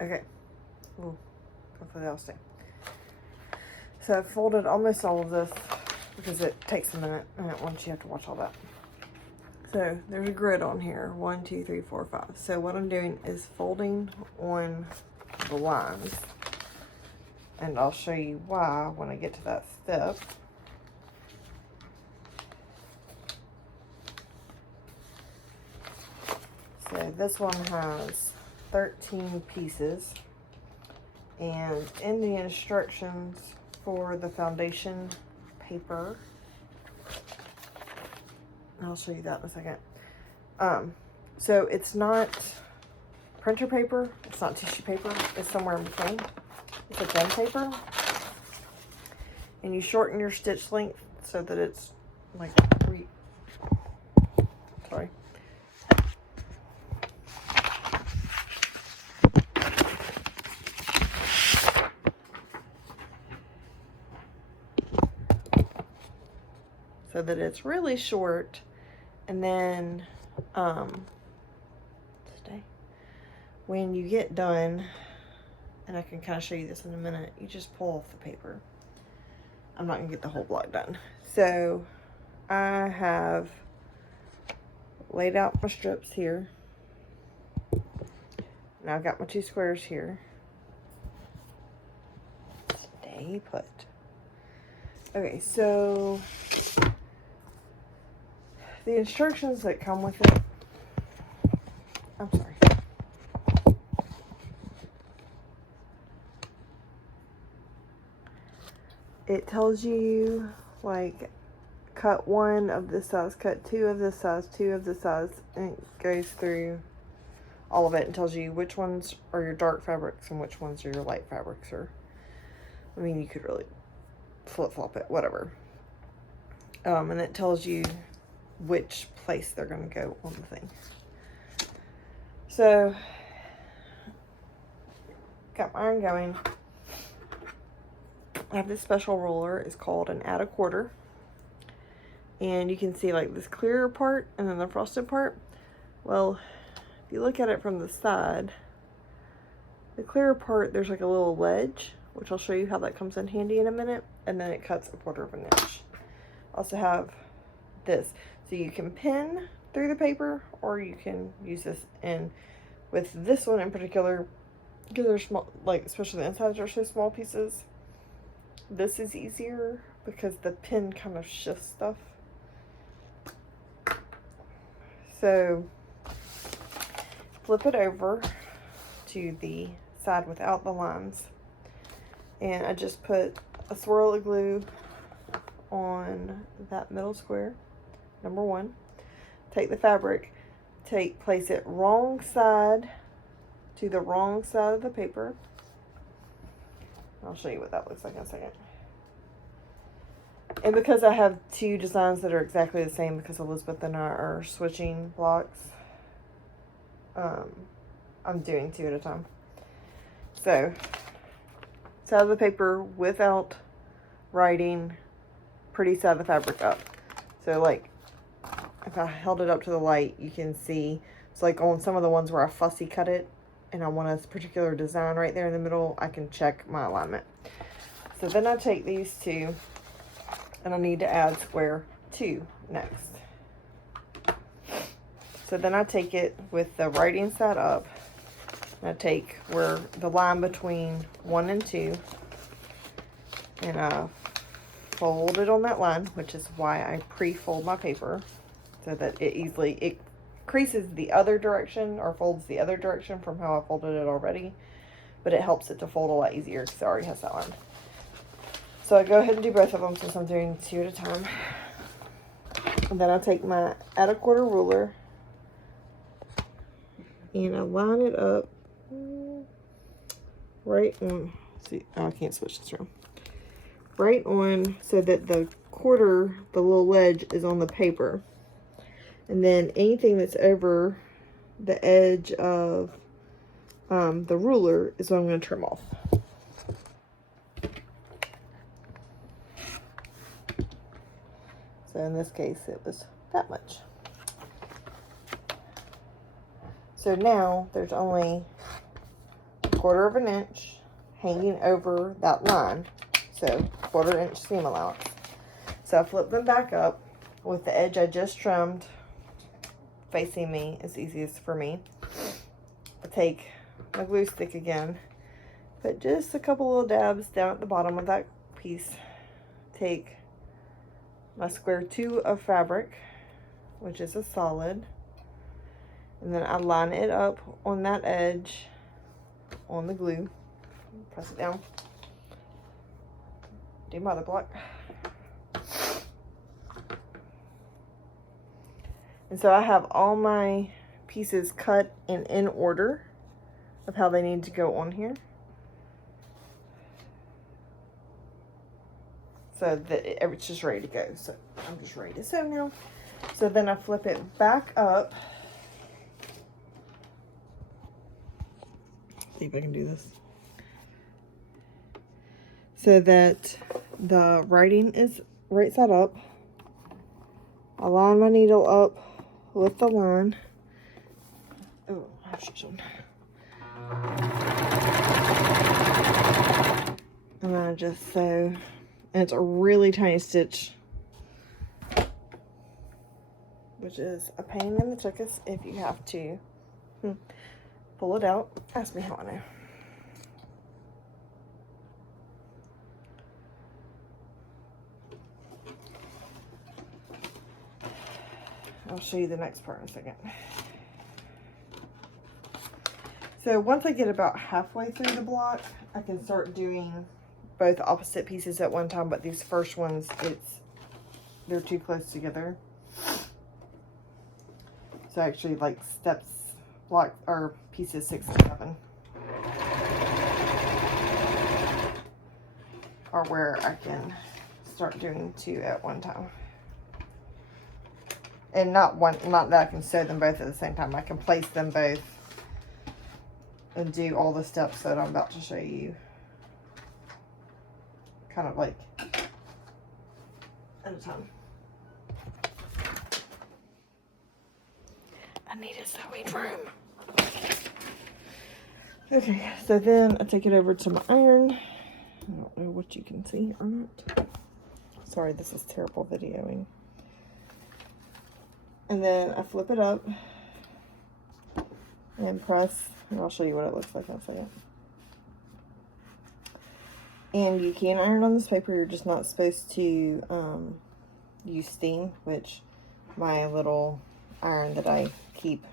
Okay. Ooh, hopefully that'll stay. So I've folded almost all of this because it takes a minute and I don't want you to have to watch all that. So there's a grid on here, 1, 2, 3, 4, 5. So what I'm doing is folding on the lines, and I'll show you why when I get to that step. So this one has 13 pieces, and in the instructions for the foundation paper, I'll show you that in a second. So it's not printer paper, it's not tissue paper, it's somewhere in between. It's a thin paper, and you shorten your stitch length so that it's like sorry. So that it's really short, and then when you get done, and I can kind of show you this in a minute, you just pull off the paper. I'm not gonna get the whole block done. So I have laid out my strips here. Now I've got my 2 squares here. Stay put. Okay, so the instructions that come with it, I'm sorry. It tells you, like, cut 1 of this size, cut 2 of this size, 2 of this size, and it goes through all of it and tells you which ones are your dark fabrics and which ones are your light fabrics. Or, I mean, you could really flip-flop it, whatever. And it tells you which place they're going to go on the thing. So, got my iron going. I have this special roller. It's called an add a quarter. And you can see like this clearer part and then the frosted part. Well, if you look at it from the side, the clearer part, there's like a little ledge, which I'll show you how that comes in handy in a minute. And then it cuts 1/4 of an inch. Also have this. So you can pin through the paper, or you can use this. And with this one in particular, because they're small, like especially the insides are so small pieces, this is easier because the pin kind of shifts stuff. So flip it over to the side without the lines, and I just put a swirl of glue on that middle square, number 1. Take the fabric, place it wrong side to the wrong side of the paper. I'll show you what that looks like in a second. And because I have 2 designs that are exactly the same, because Elizabeth and I are switching blocks, I'm doing 2 at a time. So, side of the paper without writing, pretty side of the fabric up. So like, if I held it up to the light, you can see, it's like on some of the ones where I fussy cut it, and I want a particular design right there in the middle, I can check my alignment. So then I take these 2, and I need to add square 2 next. So then I take it with the writing side up, and I take where the line between 1 and 2, and I fold it on that line, which is why I pre-fold my paper, so that it creases the other direction, or folds the other direction from how I folded it already, but it helps it to fold a lot easier because it already has that line. So I go ahead and do both of them since I'm doing 2 at a time. And then I take my add a quarter ruler and I line it up right on, see, oh, I can't switch this around. Right on, so that the quarter, the little ledge, is on the paper. And then anything that's over the edge of the ruler is what I'm going to trim off. So in this case, it was that much. So now there's only 1/4 of an inch hanging over that line. So 1/4 inch seam allowance. So I flip them back up with the edge I just trimmed facing me as easiest for me. I take my glue stick again, put just a couple little dabs down at the bottom of that piece. Take my square 2 of fabric, which is a solid, and then I line it up on that edge on the glue. Press it down. Do mother block. And so I have all my pieces cut and in order of how they need to go on here. So that it's just ready to go. So I'm just ready to sew now. So then I flip it back up. See if I can do this. So that the writing is right side up. I line my needle up with the line. Oh, I have shoes on. And I just sew. And it's a really tiny stitch, which is a pain in the tuchus if you have to pull it out. Ask me how I know. I'll show you the next part in a second. So once I get about halfway through the block, I can start doing both opposite pieces at one time, but these first ones, they're too close together. So actually like steps, block, or pieces 6 and 7 are where I can start doing 2 at one time. And not that I can sew them both at the same time. I can place them both and do all the steps that I'm about to show you. Kind of like at a time. I need a sewing room. Okay, so then I take it over to my iron. I don't know what you can see or not. Sorry, this is terrible videoing. And then I flip it up and press, and I'll show you what it looks like in a second. And you can iron on this paper, you're just not supposed to use steam, which my little iron that I keep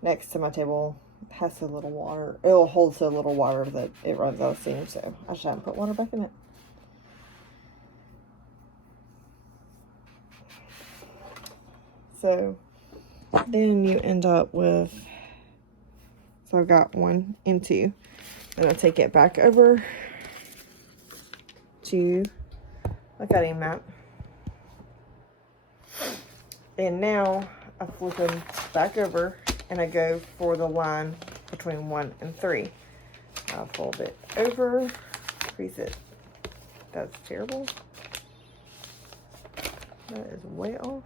next to my table has a little water. It'll hold so little water that it runs out of steam, so I just haven't put water back in it. So then you end up with, so I've got 1 and 2. Then I'll take it back over to my cutting mat. And now I flip them back over and I go for the line between 1 and 3. I'll fold it over, crease it. That's terrible. That is way off.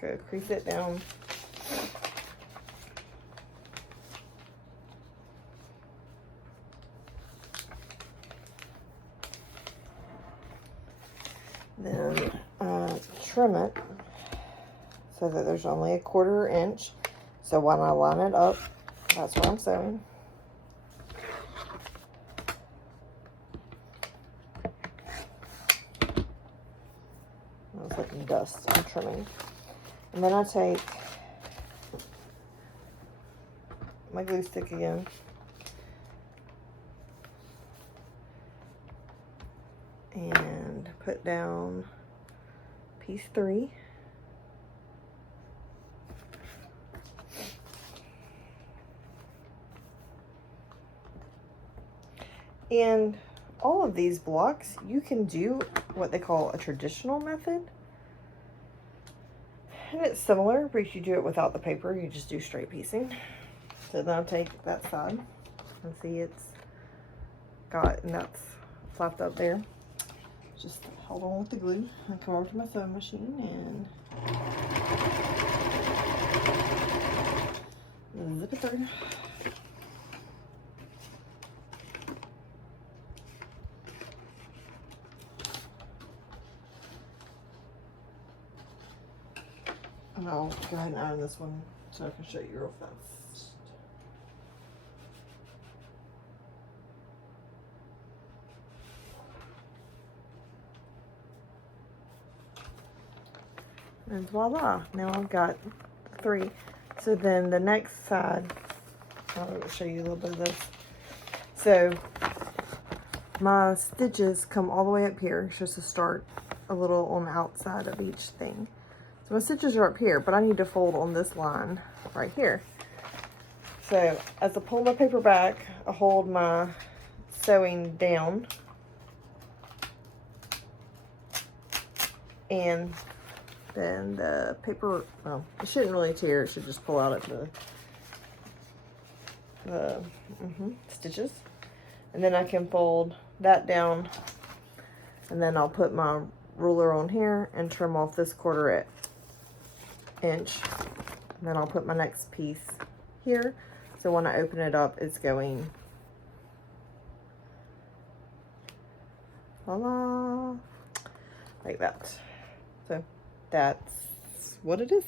Go crease it down. Then trim it so that there's only a 1/4 inch. So when I line it up, that's what I'm sewing. I was looking dust and trimming. And then I take my glue stick again. And put down piece 3. And all of these blocks, you can do what they call a traditional method. And it's similar, but you do it without the paper. You just do straight piecing. So then I'll take that side and see it's got, and that's flapped up there. Just hold on with the glue and come over to my sewing machine and zip it through. And I'll go ahead and iron this one so I can show you real fast. And voila, now I've got 3. So then the next side, I'll show you a little bit of this. So my stitches come all the way up here. It's just to start a little on the outside of each thing. So my stitches are up here, but I need to fold on this line right here. So as I pull my paper back, I hold my sewing down and then the paper, well, it shouldn't really tear, it should just pull out at the stitches. And then I can fold that down, and then I'll put my ruler on here and trim off this 1/4 inch. And then I'll put my next piece here. So when I open it up, it's going voila, like that. So that's what it is.